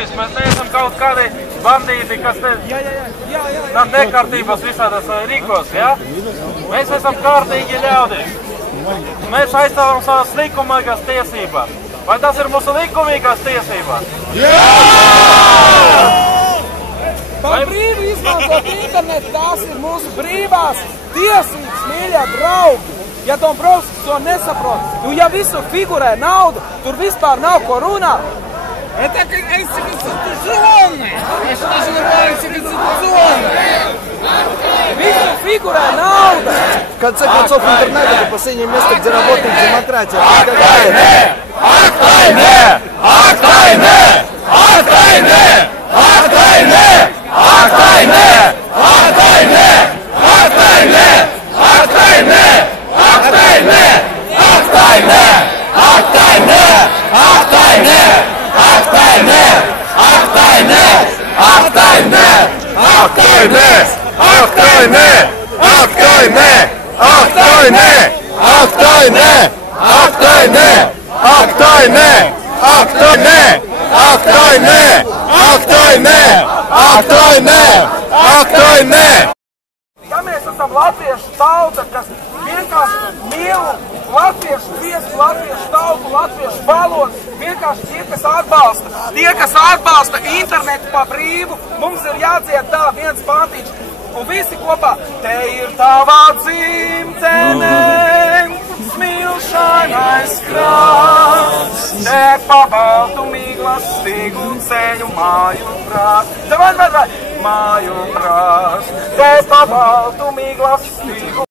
fašisti, mēs neesam kaut kādi bandīti, kas te nekārtības visādas rīkos, ja? Mēs esam kārtīgi ļaudi. Mēs aizstāvam savas likumīgās tiesības. Vai tas ir mūsu likumīgās tiesības? Jā! Par brīvi izmantot internetu, tās ir mūsu brīvās tiesības, mīļā draugi. Ja Dombrovskis to nesaprot, ja visur figurē nauda, tur vispār nav ko runāt. Это конституционное. Я считаю, что это конституционное. Visur figurē nauda. В конце концов, интернет — это последнее место, где работает демократия. Ja mēs esam latviešu tauta, kas vienkārši mīl latviešu viesu, latviešu tautu, latviešu valodu, vienkārši tie, kas atbalsta internetu pa brīvu, mums ir jādzied tā viens pantiņš. Un visi kopā, te ir tavā dzimtene, smilšainais krāsts, te pa baltu miglas stīgu ceļu māju prāst. Vai, māju prāst, te pa baltu miglas stīgu.